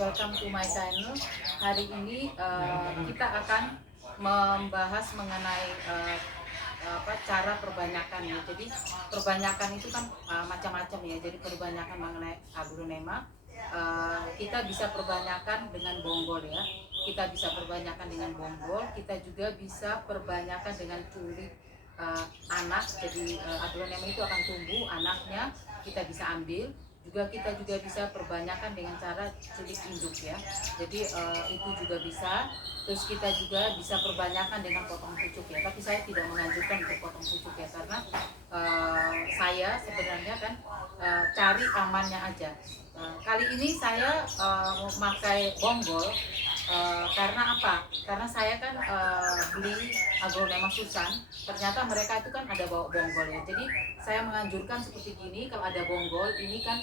welcome to my channel. Hari ini kita akan membahas mengenai cara perbanyakan ya. Jadi perbanyakan itu kan macam-macam ya. Jadi perbanyakan mengenai aglonema, kita bisa perbanyakan dengan bonggol ya. Kita bisa perbanyakan dengan bonggol. Kita juga bisa perbanyakan dengan culik anak. Jadi aglonema itu akan tumbuh, anaknya kita bisa ambil. Kita juga bisa perbanyakan dengan cara culik induk ya. Jadi itu juga bisa. Terus kita juga bisa perbanyakan dengan potong pucuk ya. Tapi saya tidak menganjurkan untuk potong pucuk ya, karena saya sebenarnya kan cari amannya aja. Kali ini saya memakai bonggol karena apa? Karena saya kan beli aglonema Susan, ternyata mereka itu kan ada bawa bonggol ya. Jadi saya menganjurkan seperti gini, kalau ada bonggol ini kan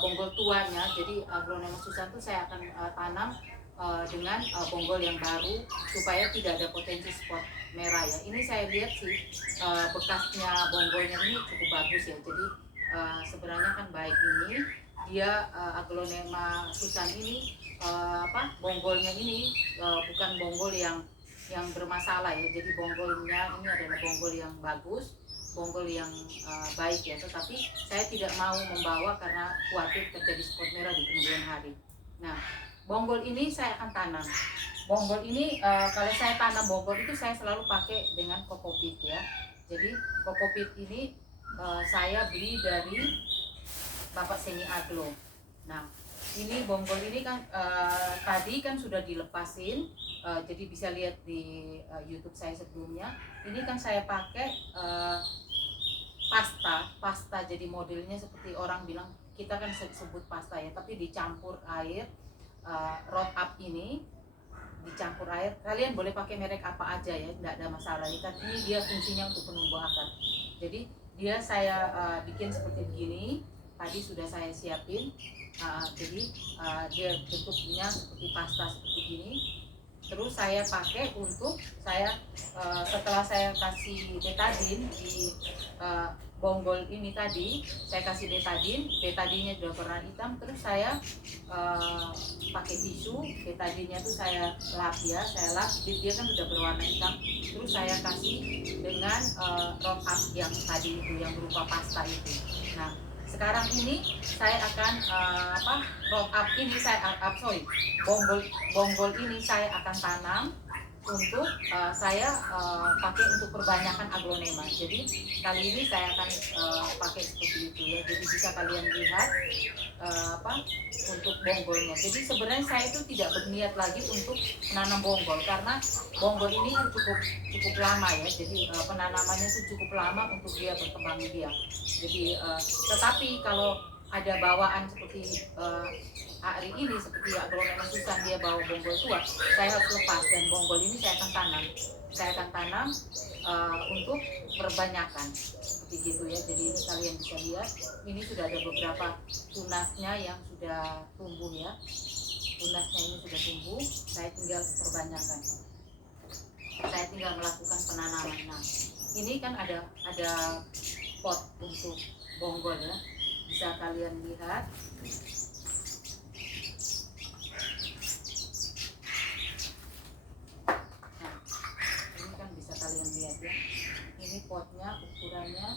bonggol tuanya. Jadi aglonema Susan itu saya akan tanam dengan bonggol yang baru supaya tidak ada potensi spot merah ya. Ini saya lihat sih bekasnya bonggolnya ini cukup bagus ya. Jadi sebenarnya kan baik ini dia aglonema Susan ini bonggolnya ini bukan bonggol yang bermasalah ya. Jadi bonggolnya ini adalah bonggol yang bagus, bonggol yang baik ya. Tetapi saya tidak mau membawa karena khawatir terjadi spot merah di kemudian hari. Nah, bonggol ini saya akan tanam. Bonggol ini kalau saya tanam bonggol itu saya selalu pakai dengan kokopit ya. Jadi kokopit ini saya beli dari Bapak Seni Aglo. Nah, ini bonggol ini kan tadi kan sudah dilepasin, jadi bisa lihat di YouTube saya sebelumnya. Ini kan saya pakai pasta, jadi modelnya seperti orang bilang, kita kan sebut pasta ya, tapi dicampur air. Road up ini dicampur air, kalian boleh pakai merek apa aja ya, tidak ada masalah. Ini dia fungsinya untuk penumbuh akar. Jadi dia saya bikin seperti begini. Tadi sudah saya siapin, jadi dia bentuknya seperti pasta seperti ini. Terus saya pakai untuk setelah saya kasih betadin di bonggol ini tadi, saya kasih betadinnya sudah warna hitam. Terus saya pakai tisu, betadinnya tuh saya lap ya, dia kan sudah berwarna hitam. Terus saya kasih dengan roll up yang tadi itu, yang berupa pasta itu. Nah, sekarang ini saya akan bonggol ini saya akan tanam untuk saya pakai untuk perbanyakan aglonema. Jadi kali ini saya akan pakai seperti itu ya. Jadi bisa kalian lihat untuk bonggolnya. Jadi sebenarnya saya itu tidak berniat lagi untuk menanam bonggol, karena bonggol ini kan cukup lama ya. Jadi penanamannya itu cukup lama untuk dia berkembang biak. Jadi tetapi kalau ada bawaan seperti hari ini, seperti aglonema Susan dia bawa bonggol tua, saya harus lepas, dan bonggol ini saya akan tanam untuk perbanyakan seperti gitu ya. Jadi ini kalian bisa lihat, ini sudah ada beberapa tunasnya yang sudah tumbuh ya. Tunasnya ini sudah tumbuh, saya tinggal perbanyakan. Saya tinggal melakukan penanaman. Nah, ini kan ada pot untuk bonggol ya, bisa kalian lihat. Nah, ini kan bisa kalian lihat ya. Ini potnya ukurannya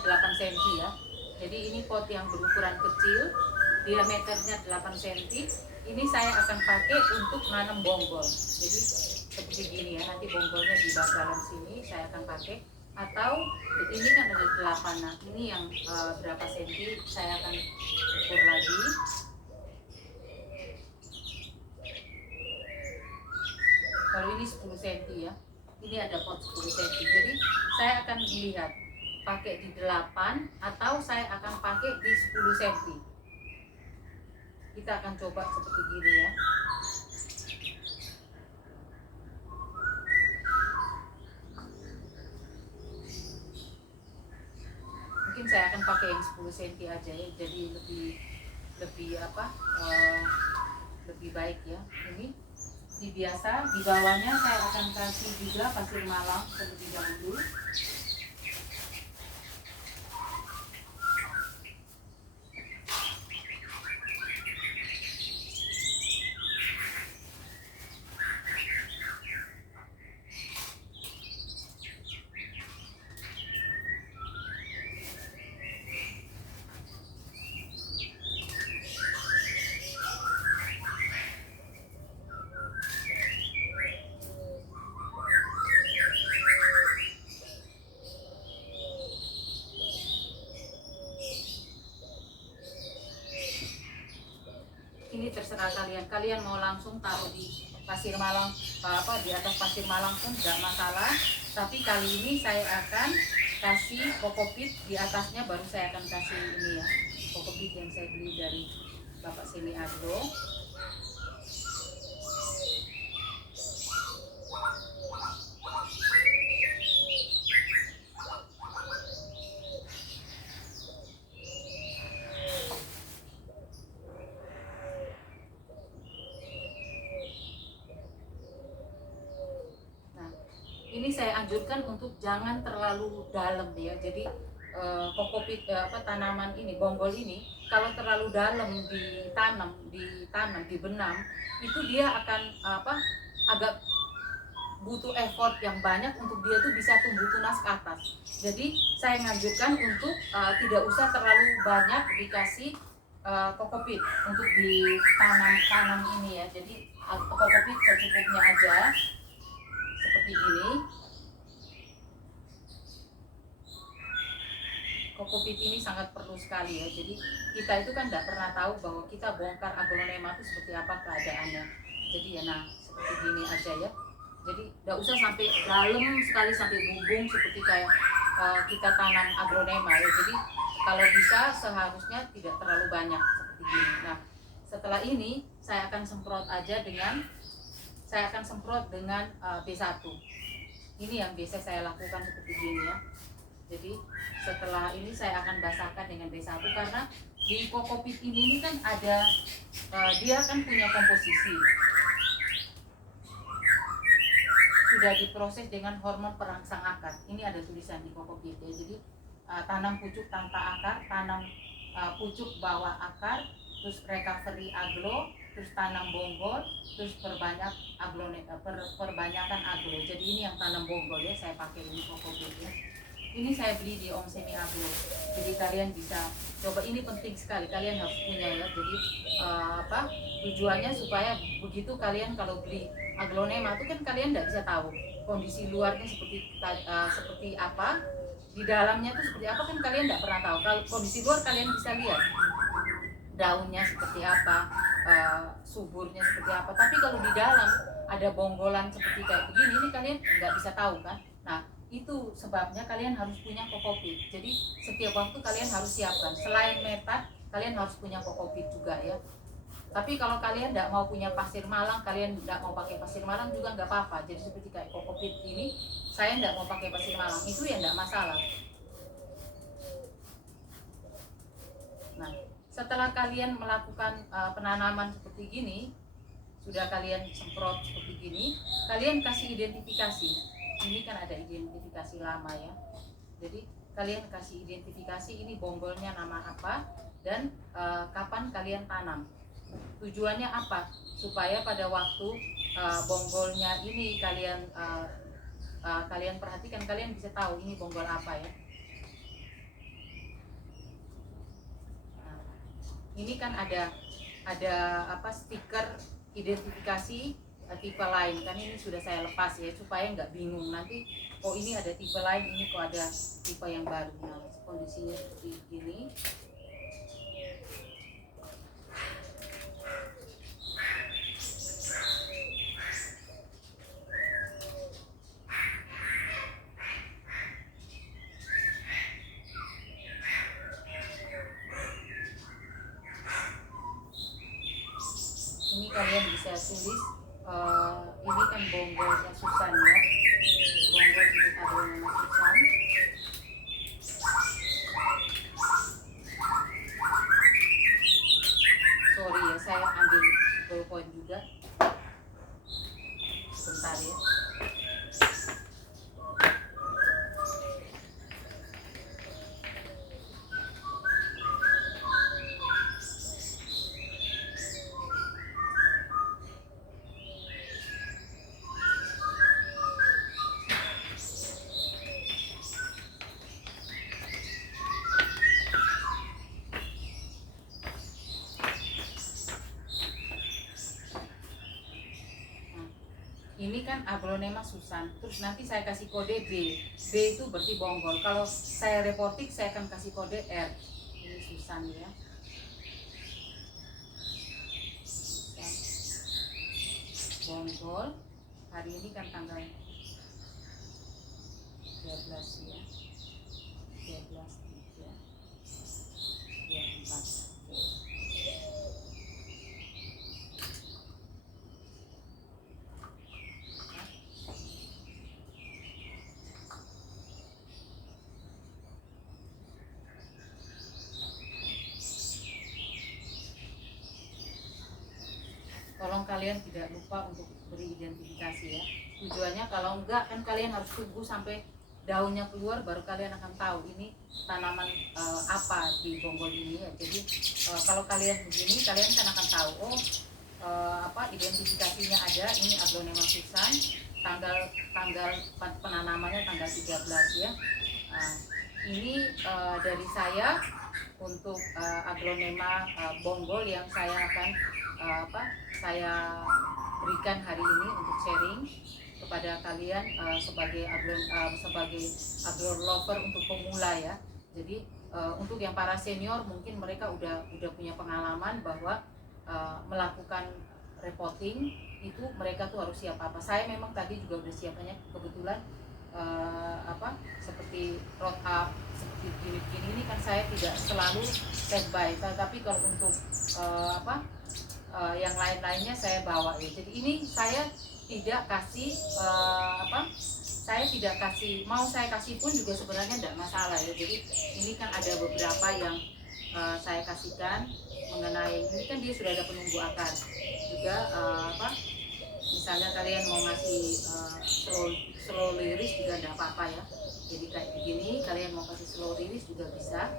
8 cm ya. Jadi ini pot yang berukuran kecil, diameternya 8 cm. Ini saya akan pakai untuk nanam bonggol. Jadi seperti gini ya, nanti bonggolnya di dalam sini saya akan pakai. Atau ini kan ada 8, nah ini yang berapa senti saya akan ukur lagi. Kalau ini 10 cm ya, ini ada pot 10 cm. Jadi saya akan melihat pakai di 8 atau saya akan pakai di 10 cm. Kita akan coba seperti gini ya. Mungkin saya akan pakai yang 10 cm aja ya, jadi lebih lebih baik ya. Ini seperti biasa, di bawahnya saya akan kasih juga pasir malam terlebih dahulu. Ini terserah kalian. Kalian mau langsung taruh di pasir malam di atas pasir malam pun tidak masalah. Tapi kali ini saya akan kasih kokopit di atasnya, baru saya akan kasih ini ya, kokopit yang saya beli dari Bapak Semi Agro. Ini saya anjurkan untuk jangan terlalu dalam ya. Jadi kokopit tanaman ini, bonggol ini kalau terlalu dalam ditanam dibenam, itu dia akan agak butuh effort yang banyak untuk dia tuh bisa tumbuh tunas ke atas. Jadi saya anjurkan untuk tidak usah terlalu banyak dikasih kokopit untuk ditanam ini ya. Jadi kokopit secukupnya aja seperti ini. Kokopit ini sangat perlu sekali ya. Jadi kita itu kan tidak pernah tahu bahwa kita bongkar aglonema itu seperti apa keadaannya. Jadi ya seperti gini aja ya. Jadi tidak usah sampai dalam sekali sampai bumbung seperti kayak kita tanam aglonema ya. Jadi kalau bisa seharusnya tidak terlalu banyak seperti gini. Nah, setelah ini saya akan semprot dengan B1. Ini yang biasa saya lakukan seperti gini ya. Jadi setelah ini saya akan basahkan dengan B1 karena di kokopit ini kan ada dia kan punya komposisi. Sudah diproses dengan hormon perangsang akar. Ini ada tulisan di kokopit ya. Jadi tanam pucuk tanpa akar, tanam pucuk bawah akar, terus recovery aglo, terus tanam bonggol, terus perbanyakan aglo. Jadi ini yang tanam bonggol ya, saya pakai ini kokopit ya. Ini saya beli di Om Semi Agro. Jadi kalian bisa coba, ini penting sekali, kalian harus punya ya. Jadi tujuannya supaya begitu kalian kalau beli aglonema itu kan kalian tidak bisa tahu kondisi luarnya seperti apa, di dalamnya itu seperti apa kan kalian tidak pernah tahu. Kalau kondisi luar kalian bisa lihat daunnya seperti apa, suburnya seperti apa. Tapi kalau di dalam ada bonggolan seperti kayak begini, ini kalian nggak bisa tahu kan. Nah, itu sebabnya kalian harus punya kokopit. Jadi setiap waktu kalian harus siapkan. Selain metat, kalian harus punya kokopit juga ya. Tapi kalau kalian tidak mau punya pasir malang, kalian tidak mau pakai pasir malang juga nggak apa-apa. Jadi seperti kayak kokopit ini, saya tidak mau pakai pasir malang, itu ya tidak masalah. Nah, setelah kalian melakukan penanaman seperti gini, sudah kalian semprot seperti gini, kalian kasih identifikasi. Ini kan ada identifikasi lama ya. Jadi kalian kasih identifikasi ini bonggolnya nama apa dan kapan kalian tanam. Tujuannya apa? Supaya pada waktu bonggolnya ini kalian perhatikan, kalian bisa tahu ini bonggol apa ya. Nah, ini kan ada stiker identifikasi tipe lain, kan ini sudah saya lepas ya supaya nggak bingung nanti. Oh ini ada tipe lain, ini kok ada tipe yang baru. Nah, kondisinya seperti ini. Ini kalian bisa tulis ini kan bonggolnya Susan ya, bonggol untuk aglonema Susan. Sorry ya, saya ambil ballpoint juga. besar ya. Ini kan Aglonema Susan, terus nanti saya kasih kode B. B itu berarti bonggol. Kalau saya reporting, saya akan kasih kode R. Ini Susan ya. Susan. Bonggol. Hari ini kan tanggal 13 ya. 13 3 24. Tolong kalian tidak lupa untuk beri identifikasi ya. Tujuannya kalau enggak kan kalian harus tunggu sampai daunnya keluar baru kalian akan tahu ini tanaman apa di bonggol ini ya. Jadi kalau kalian begini kalian kan akan tahu identifikasinya ada. Ini Aglonema Susan, tanggal penanamannya tanggal 13 ya. Ini dari saya untuk Aglonema bonggol yang saya akan saya berikan hari ini untuk sharing kepada kalian sebagai agro lover untuk pemula ya. Jadi untuk yang para senior mungkin mereka udah punya pengalaman bahwa melakukan reporting itu mereka tuh harus siap apa. Saya memang tadi juga udah siapnya kebetulan seperti road up seperti gini ini kan saya tidak selalu standby, tapi kalau untuk yang lain-lainnya saya bawa ya. Jadi ini saya tidak kasih saya tidak kasih, mau saya kasih pun juga sebenarnya tidak masalah ya. Jadi ini kan ada beberapa yang saya kasihkan mengenai ini kan dia sudah ada penumbuh akar juga misalnya kalian mau ngasih slow liris juga tidak apa-apa ya. Jadi kayak begini kalian mau kasih slow liris juga bisa.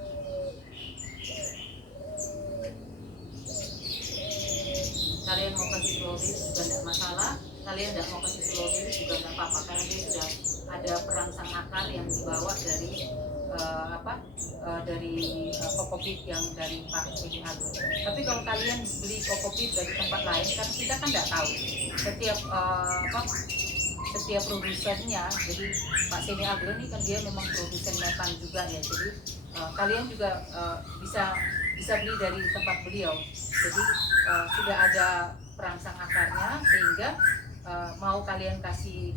Kalian mau kasih slow liris juga tidak masalah. Kalian tidak mau kasih slow liris juga tidak apa-apa karena dia sudah ada perangsang akar yang dibawa dari kokopit yang dari Pak Seni Agro. Tapi kalau kalian beli kokopit dari tempat lain kan kita kan tidak tahu setiap produsennya. Jadi Pak Seni Agro ini kan dia memang produsen metan juga ya. Jadi kalian juga bisa beli dari tempat beliau. Jadi sudah ada perangsang akarnya sehingga mau kalian kasih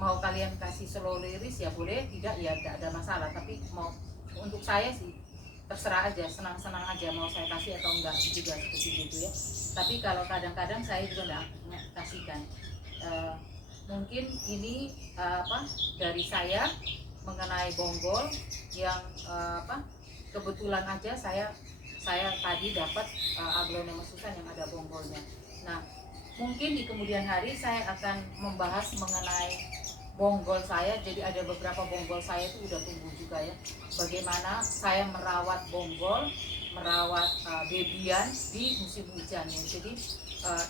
mau kalian kasih slow liris ya boleh, tidak ya tidak ada masalah. Tapi mau untuk saya sih terserah aja, senang-senang aja mau saya kasih atau enggak juga seperti itu ya. Tapi kalau kadang-kadang saya juga enggak kasihkan. Mungkin ini dari saya mengenai bonggol yang kebetulan aja saya tadi dapat Aglonema Susan yang ada bonggolnya. Nah, mungkin di kemudian hari saya akan membahas mengenai bonggol saya. Jadi ada beberapa bonggol saya itu udah tumbuh juga ya. Bagaimana saya merawat bonggol, merawat babyan di musim hujan ya. Jadi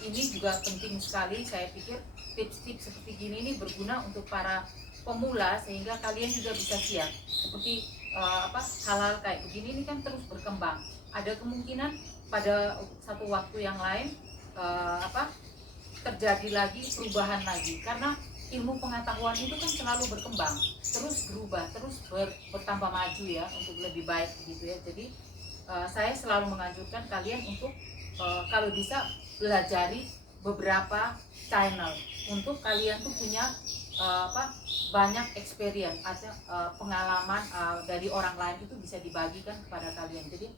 ini juga penting sekali. Saya pikir tips-tips seperti gini ini berguna untuk para pemula sehingga kalian juga bisa siap. Seperti hal-hal kayak begini ini kan terus berkembang. Ada kemungkinan pada satu waktu yang lain terjadi lagi perubahan lagi karena ilmu pengetahuan itu kan selalu berkembang, terus berubah, terus bertambah maju ya untuk lebih baik gitu ya. Jadi saya selalu menganjurkan kalian untuk kalau bisa belajari beberapa channel untuk kalian tuh punya banyak experience, ada pengalaman dari orang lain itu bisa dibagikan kepada kalian. Jadi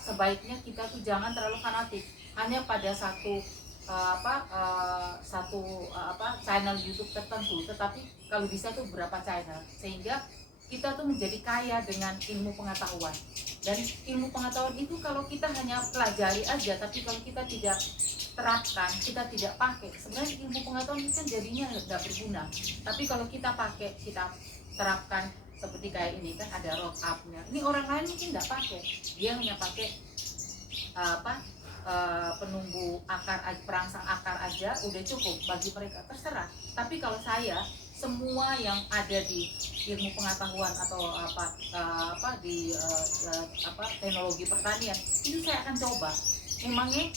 sebaiknya kita tuh jangan terlalu fanatik hanya pada satu channel YouTube tertentu, tetapi kalau bisa tuh beberapa channel sehingga kita tuh menjadi kaya dengan ilmu pengetahuan. Dan ilmu pengetahuan itu kalau kita hanya pelajari aja, tapi kalau kita tidak terapkan, kita tidak pakai, sebenarnya ilmu pengetahuan ini kan jadinya nggak berguna. Tapi kalau kita pakai, kita terapkan seperti kayak ini kan ada roll up-nya. Ini orang lain mungkin nggak pakai, dia hanya pakai penumbuh akar, perangsang akar aja udah cukup bagi mereka, terserah. Tapi kalau saya, semua yang ada di ilmu pengetahuan atau di teknologi pertanian ini saya akan coba. Memangnya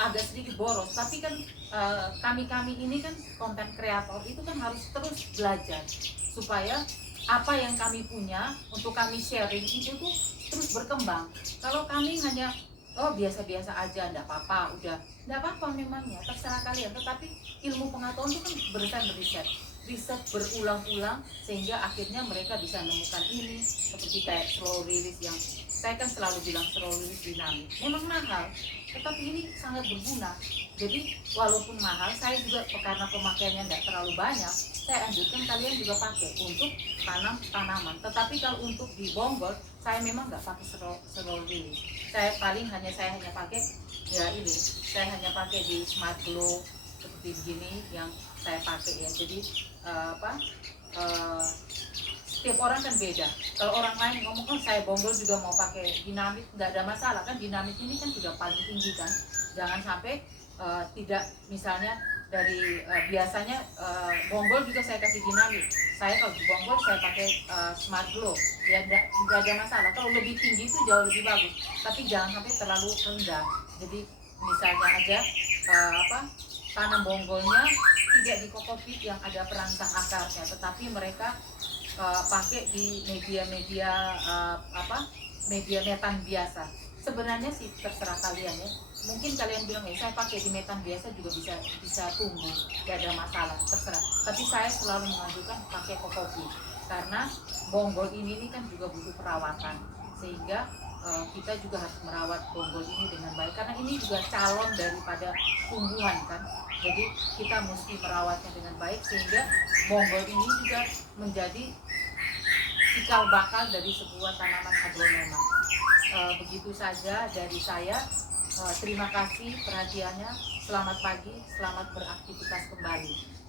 agak sedikit boros, tapi kan kami ini kan konten kreator itu kan harus terus belajar supaya apa yang kami punya untuk kami sharing itu tuh terus berkembang. Kalau kami hanya biasa-biasa aja, enggak apa-apa, udah enggak apa-apa, memangnya terserah kalian. Tetapi ilmu pengetahuan itu kan berdasarkan riset berulang-ulang sehingga akhirnya mereka bisa menemukan ini, seperti kayak slow release yang saya kan selalu bilang slow release dinamik. Memang mahal, tetapi ini sangat berguna. Jadi walaupun mahal, saya juga karena pemakaiannya enggak terlalu banyak, saya anjurkan kalian juga pakai untuk tanam tanaman. Tetapi kalau untuk di bonggol, saya memang nggak pakai slow release. Saya hanya pakai ya ini, saya hanya pakai di Smart Glow seperti begini yang saya pakai ya. Jadi setiap orang kan beda. Kalau orang lain ngomong saya bonggol juga mau pakai dinamik, nggak ada masalah kan. Dinamik ini kan sudah paling tinggi kan. Jangan sampai tidak, misalnya dari biasanya bonggol juga saya kasih dinamik. Saya kalau di bonggol saya pakai Smart Glow ya, tidak ada masalah. Kalau lebih tinggi itu jauh lebih bagus, tapi jangan sampai terlalu rendah. Jadi misalnya aja tanam bonggolnya tidak di kokopit yang ada perangsang akarnya, tetapi mereka pakai di media metan biasa. Sebenarnya sih terserah kalian ya. Mungkin kalian bilang saya pakai di metan biasa juga bisa tumbuh, tidak ada masalah, terserah. Tapi saya selalu menganjurkan pakai kokopit karena bonggol ini kan juga butuh perawatan, sehingga kita juga harus merawat bonggol ini dengan baik karena ini juga calon daripada tumbuhan kan. Jadi kita mesti merawatnya dengan baik sehingga bonggol ini juga menjadi cikal bakal dari sebuah tanaman aglonema. Begitu saja dari saya. Terima kasih perhatiannya. Selamat pagi, selamat beraktivitas kembali.